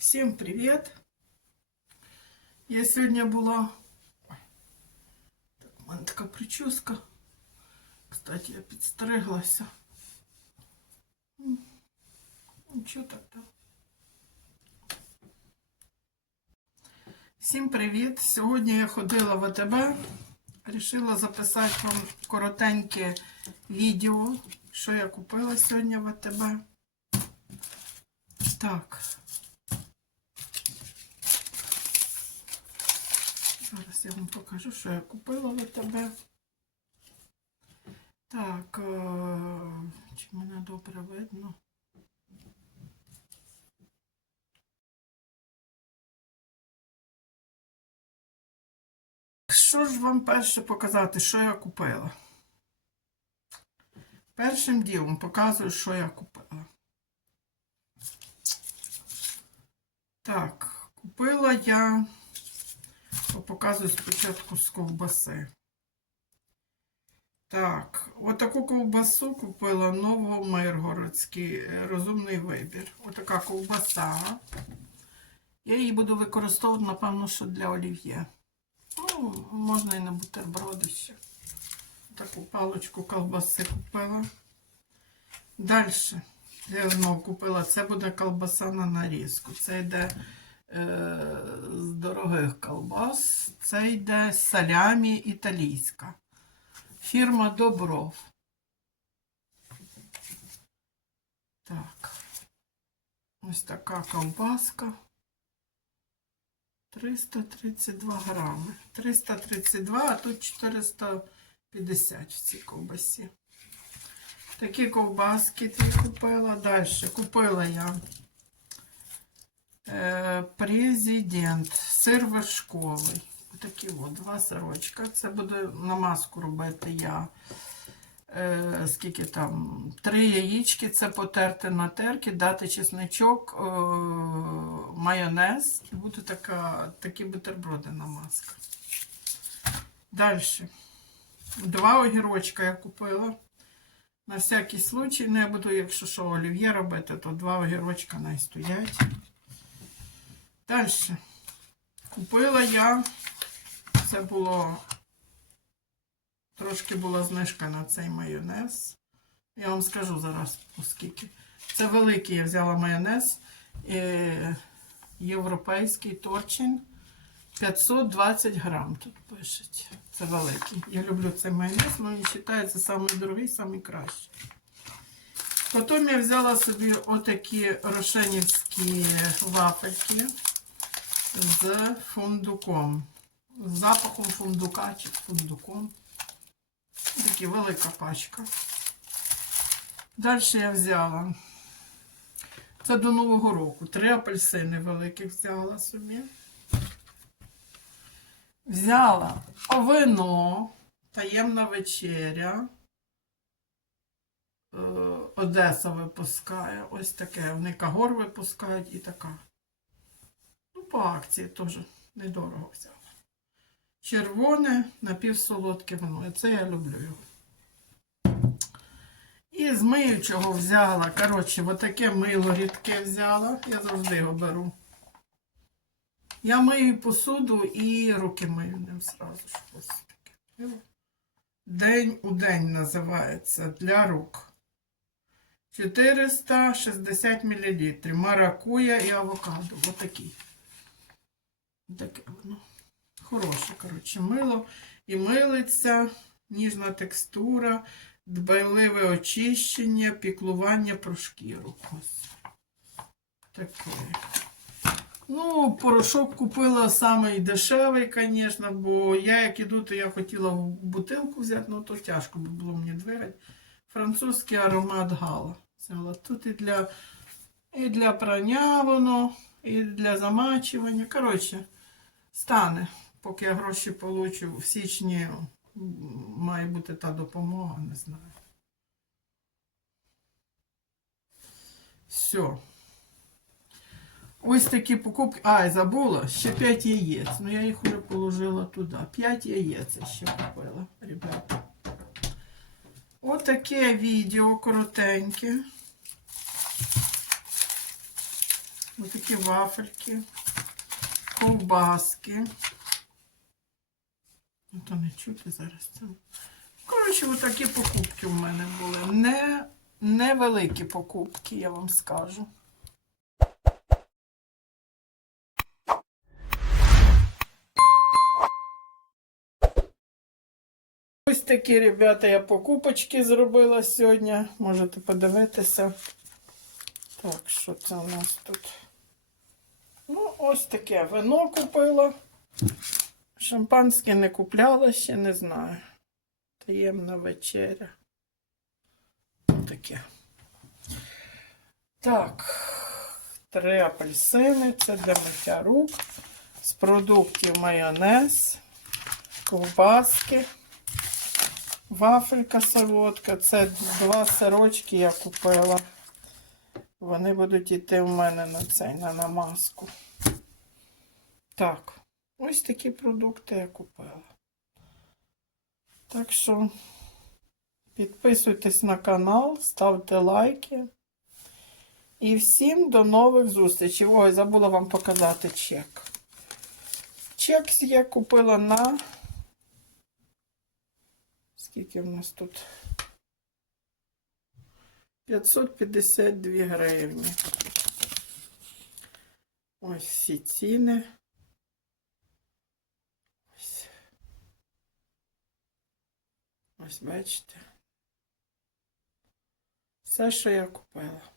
Всім привіт! Я сьогодні була. Ой, Так, у мене така прическа. Кстати, я підстриглася. Нічого так там. Всім привіт! Сьогодні я ходила в АТБ. Рішила записати вам коротеньке відео, що я купила сьогодні в АТБ. Так. Зараз я вам покажу, що я купила в АТБ. Так, е, чи мене добре видно? Що ж вам перше показати, що я купила? Першим ділом показую, що я купила. Так, купила я, показую спочатку з ковбаси. Так, отаку ковбасу купила Новомиргородський е, розумний вибір. Отака ковбаса. Я її буду використовувати, напевно, що для олів'є. Ну, можна і на бутерброди ще. Таку паличку колбаси купила. Далі. Я знову купила. Це буде колбаса на нарізку. Це йде з дорогих колбас. Це йде салямі італійська. Фірма Добров. Так. Ось така колбаска. 332 грами. 332, а тут 450 в цій ковбасі. Такі ковбаски ти купила. Далі купила я е, президент, сир вершковий. Такі от, два сирочка. Це буде на маску робити я. Е, скільки там? Три яєчки, це потерти на терки, дати чесничок, е, майонез. І буде така, такі бутерброди на маска. Далі. Два огірочка я купила. На всякий случай, ну я буду, якщо що, олів'є робити, то два огірочка най стоять. Далі. Купила я, це було, трошки була знижка на цей майонез. Я вам скажу зараз, оскільки. Це великий я взяла майонез. Е, європейський торчин. 520 грам тут пишуть. Це великий. Я люблю цей майонез, але він вважається самий дорогий, самий кращий. Потім я взяла собі отакі рошенівські вафельки з фундуком. З запахом фундука чи фундуком. Такі велика пачка. Далі я взяла. Це до Нового року. Три апельсини великих взяла собі. Взяла вино, таємна вечеря. Е, Одеса випускає. Ось таке. Вони Кагор випускають і така. По акції теж недорого взяла. Червоне напівсолодке вино. І це я люблю його. І з миючого взяла, коротше, отаке мило рідке взяла. Я завжди його беру. Я мию посуду і руки мию ним зразу ж. Таке. День у день називається для рук. 460 мл. Маракуя і авокадо. Отакий. Таке воно. Хороше, коротше, мило. І милиться, ніжна текстура, дбайливе очищення, піклування про шкіру. Таке. Ну, порошок купила самий дешевий, звісно, бо я як іду, то я хотіла бутилку взяти, ну то тяжко би було мені двигати. Французький аромат Гала. Тут і для, і для прання воно, і для замачування. Коротше, стане, поки я гроші получу в січні, має бути та допомога, не знаю. Все. Ось такі покупки. А, і забула, ще 5 яєць. Ну я їх вже положила туди. 5 яєць я ще купила, ребята. Отаке відео коротеньке. Ось такі вафельки, ковбаски. Ну, то не чути зараз це. Коротше, отакі покупки в мене були. Не, невеликі покупки, я вам скажу. Ось такі, ребята, я покупочки зробила сьогодні. Можете подивитися. Так, що це у нас тут? Ну, ось таке вино купила. Шампанське не купляла ще, не знаю. Таємна вечеря. Таке. Так, три апельсини. Це для миття рук. З продуктів майонез, ковбаски, вафелька солодка. Це два сирочки я купила. Вони будуть йти в мене на цей, на намазку. Так, ось такі продукти я купила. Так що підписуйтесь на канал, ставте лайки. І всім до нових зустрічей. Ой, забула вам показати чек. Чек я купила на. Скільки в нас тут? 552 гривні. Ось всі ціни. Ось. Ось бачите. Все, що я купила.